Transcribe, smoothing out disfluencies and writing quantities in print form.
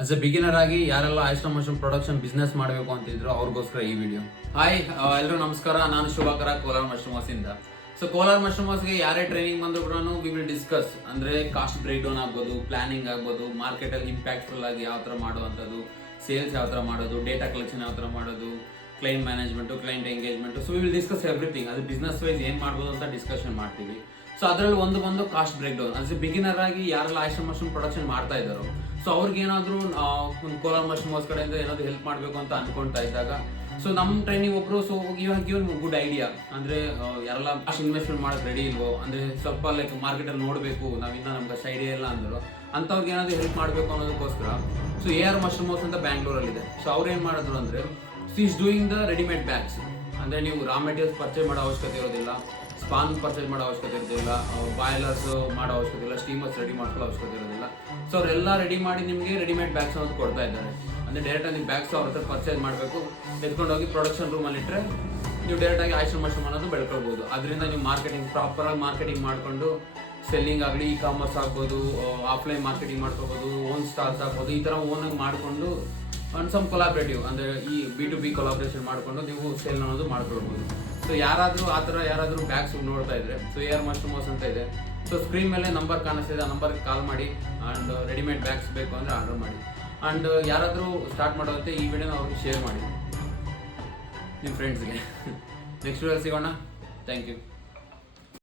As a beginner ಆಗಿ ಯಾರೆಲ್ಲ oyster mushroom production business ಮಾಡಬೇಕು ಅಂತಿದ್ರು ಅವ್ರಿಗೋಸ್ಕರ ಈ ವಿಡಿಯೋ. ಹಾಯ್ ಎಲ್ಲರೂ ನಮಸ್ಕಾರ, ನಾನು ಶುಭಕರ ಕೋಲಾರ್ ಮಶ್ರೂಮರ್ಸ್ ಇಂದ. ಸೊ ಕೋಲಾರ್ ಮಶ್ರೂಮರ್ಸ್ಗೆ ಯಾರೇ ಟ್ರೈನಿಂಗ್ ಬಂದ್ರು ಕೂಡ ವಿ ವಿಲ್ ಡಿಸ್ಕಸ್ ಅಂದ್ರೆ ಕಾಸ್ಟ್ ಬ್ರೇಕ್ ಡೌನ್ ಆಗ್ಬೋದು, ಪ್ಲಾನಿಂಗ್ ಆಗ್ಬೋದು, ಮಾರ್ಕೆಟಲ್ಲಿ ಇಂಪ್ಯಾಕ್ಟ್ಫುಲ್ ಆಗಿ ಯಾವ ಥರ ಮಾಡುವಂಥದ್ದು, ಸೇಲ್ಸ್ ಯಾವ ಥರ ಮಾಡೋದು, ಡೇಟಾ ಕಲೆಕ್ಷನ್ ಯಾವ ಥರ ಮಾಡೋದು, client management, client engagement. So we will discuss everything. ಅದು ಬಿಸ್ನೆಸ್ ವೈಸ್ ಏನು ಮಾಡ್ಬೋದು ಅಂತ ಡಿಸ್ಕಷನ್ ಮಾಡ್ತೀವಿ. ಸೊ ಅದರಲ್ಲಿ ಒಂದು cost breakdown. As a beginner ಆಗಿ ಯಾರೆಲ್ಲ ಆಯಿಸ್ಟರ್ ಮಶ್ರೂಮ್ ಪ್ರೊಡಕ್ಷನ್ ಮಾಡ್ತಾ ಇದ್ದಾರೋ ಸೊ ಅವ್ರಿಗೇನಾದರೂ ಒಂದು ಕೋಲಾರ್ ಮಶ್ರೂಮರ್ಸ್ ಕಡೆಯಿಂದ ಏನಾದರೂ ಹೆಲ್ಪ್ ಮಾಡಬೇಕು ಅಂತ ಅನ್ಕೊಳ್ತಾ ಇದ್ದಾಗ ಸೊ ನಮ್ಮ ಟ್ರೈನಿಂಗ್ ಒಬ್ರು so you have given good idea. ಅಂದರೆ ಯಾರೆಲ್ಲ ಅಷ್ಟು ಇನ್ವೆಸ್ಟ್ಮೆಂಟ್ ಮಾಡೋಕ್ಕೆ ರೆಡಿ ಇಲ್ವೋ, ಅಂದರೆ ಸ್ವಲ್ಪ ಲೈಕ್ ಮಾರ್ಕೆಟಲ್ಲಿ ನೋಡಬೇಕು, ನಾವಿನ್ನ ನಮ್ಗೆ ಅಷ್ಟು ಐಡಿಯಾ ಇಲ್ಲ ಅಂದರು ಅಂಥವ್ರಿಗೆ ಏನಾದರೂ ಹೆಲ್ಪ್ ಮಾಡಬೇಕು ಅನ್ನೋದಕ್ಕೋಸ್ಕರ ಸೊ AR ಮಶ್ರೂಮರ್ಸ್ ಅಂತ ಬ್ಯಾಂಗ್ಳೂರಲ್ಲಿದೆ. ಸೊ ಅವ್ರು ಏನು ಮಾಡಿದ್ರು ಅಂದರೆ is doing the readymade bags. ಅಂದರೆ ನೀವು ರಾ ಮೆಟೀರಿಯಲ್ಸ್ ಪರ್ಚೇಸ್ ಮಾಡೋ ಅವಶ್ಯಕತೆ ಇರೋದಿಲ್ಲ, ಸ್ಪಾನ್ ಪರ್ಚೇಸ್ ಮಾಡೋ ಅವಶ್ಯಕತೆ ಇರೋದಿಲ್ಲ, ಬಾಯ್ಲರ್ಸ್ ಮಾಡೋ ಅವಶ್ಯಕತೆ ಇಲ್ಲ, ಸ್ಟೀಮರ್ಸ್ ರೆಡಿ ಮಾಡ್ಕೊಳ್ಳೋ ಅವಶ್ಯಕತೆ ಇರೋದಿಲ್ಲ. ಸೊ ಅವರೆಲ್ಲ ರೆಡಿ ಮಾಡಿ ನಿಮಗೆ ರೆಡಿಮೇಡ್ ಬ್ಯಾಗ್ಸ್ ಅನ್ನೋದು ಕೊಡ್ತಾ ಇದ್ದಾರೆ. ಅಂದರೆ ಡೈರೆಕ್ಟಾಗಿ ನೀವು ಬ್ಯಾಗ್ಸ್ ಅವ್ರ ಹತ್ರ ಪರ್ಚೇಸ್ ಮಾಡಬೇಕು, ಎತ್ಕೊಂಡೋಗಿ ಪ್ರೊಡಕ್ಷನ್ ರೂಮಲ್ಲಿ ಇಟ್ಟರೆ ನೀವು ಡೈರೆಕ್ಟಾಗಿ ಆಯಿಸ್ಟರ್ ಮಶ್ರೂಮ್ ಅನ್ನೋದು ಬೆಳ್ಕೊಳ್ಬೋದು. ಅದರಿಂದ ನೀವು ಮಾರ್ಕೆಟಿಂಗ್ ಪ್ರಾಪರಾಗಿ ಮಾರ್ಕೆಟಿಂಗ್ ಮಾಡಿಕೊಂಡು ಸೆಲ್ಲಿಂಗ್ ಆಗಲಿ, ಇ ಕಾಮರ್ಸ್ ಆಗ್ಬೋದು, ಆಫ್ಲೈನ್ ಮಾರ್ಕೆಟಿಂಗ್ ಮಾಡ್ಕೋಬೋದು, ಓನ್ ಸ್ಟಾಲ್ಸ್ ಆಗ್ಬೋದು, ಈ ಥರ ಓನಾಗಿ ಮಾಡಿಕೊಂಡು ಒಂದು ಸಮ್ ಕೊಲಾಬ್ರೇಟಿವ್ ಅಂದರೆ ಈ B2B ಕೊಲಾಬ್ರೇಷನ್ ಮಾಡಿಕೊಂಡು ನೀವು ಸೇಲ್ ಅನ್ನೋದು ಮಾಡ್ಕೊಳ್ಬೋದು. ಸೊ ಯಾರಾದರೂ ಆ ಥರ ಯಾರಾದರೂ ಬ್ಯಾಗ್ಸ್ ನೋಡ್ತಾ ಇದ್ರೆ ಸೊ AR ಮಶ್ರೂಮರ್ಸ್ ಅಂತ ಇದೆ. ಸೊ ಸ್ಕ್ರೀನ್ ಮೇಲೆ ನಂಬರ್ ಕಾಣಿಸ್ತಿದೆ, ಆ ನಂಬರ್ಗೆ ಕಾಲ್ ಮಾಡಿ ಆ್ಯಂಡ್ ರೆಡಿಮೇಡ್ ಬ್ಯಾಗ್ಸ್ ಬೇಕು ಅಂದರೆ ಆರ್ಡರ್ ಮಾಡಿ. ಆ್ಯಂಡ್ ಯಾರಾದರೂ ಸ್ಟಾರ್ಟ್ ಮಾಡೋದಂತೆ ಈ ವಿಡಿಯೋನ ಅವ್ರಿಗೆ ಶೇರ್ ಮಾಡಿ ನಿಮ್ಮ ಫ್ರೆಂಡ್ಸ್ಗೆ. ನೆಕ್ಸ್ಟ್ ವಿಡಿಯೋದಲ್ಲಿ ಸಿಗೋಣ. Thank you.